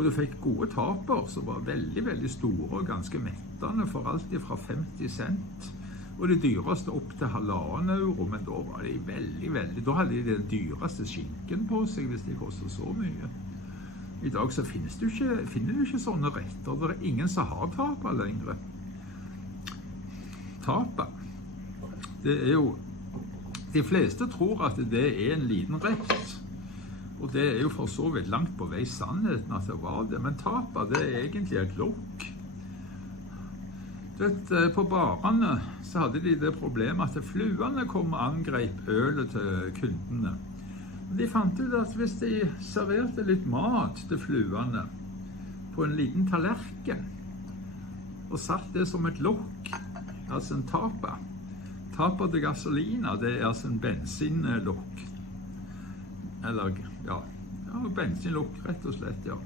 Og du fikk gode taper som var veldig, veldig store og ganske mettende for alt fra 50 cent. Og det dyreste opp til 1,5 euro, men da var de veldig, da hadde de den dyreste skinken på seg hvis de kostet så mye. I dag så finner du ikke sånne retter. Det er ingen som har tapa lenger. Tapa, det er jo, de fleste tror at det er en liten rett. Og det er jo for så vidt langt på vei sannheten at det var det. Men tapa, det er egentlig et lokk. På barene så hadde de det problemet at fluene kom og angrep ølet til kundene. De fant ut at hvis de serverte litt mat til fluene på en liten tallerken og satt det som et lokk, altså en tapa. Tapa de gasolina, det er altså en bensinlokk. Eller, ja, bensinlokk rett og slett, ja.